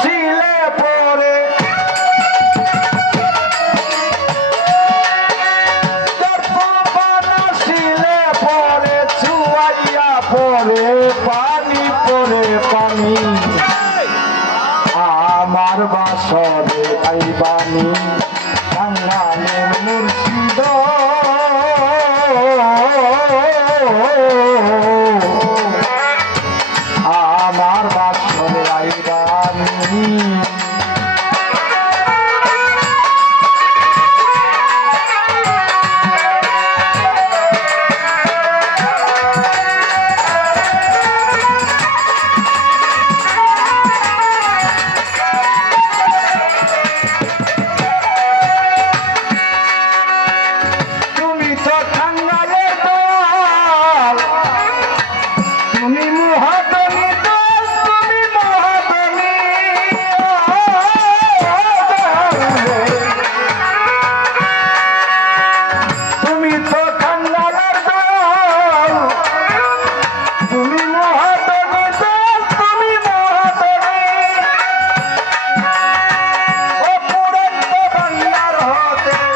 ছিলে পরে। ছিলে পরে ছুয়াইয়া পরে পানি পরে পানি। আমার বাসরে আইবানি বাঙালির মুর্শিদ।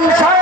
and time.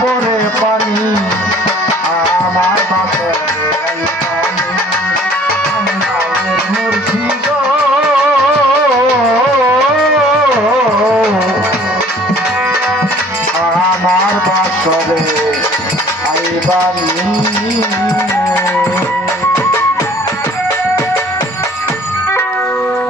বাপরে পানি আমার বাপরে মুর্শিদ আমার বাপরে আইবানি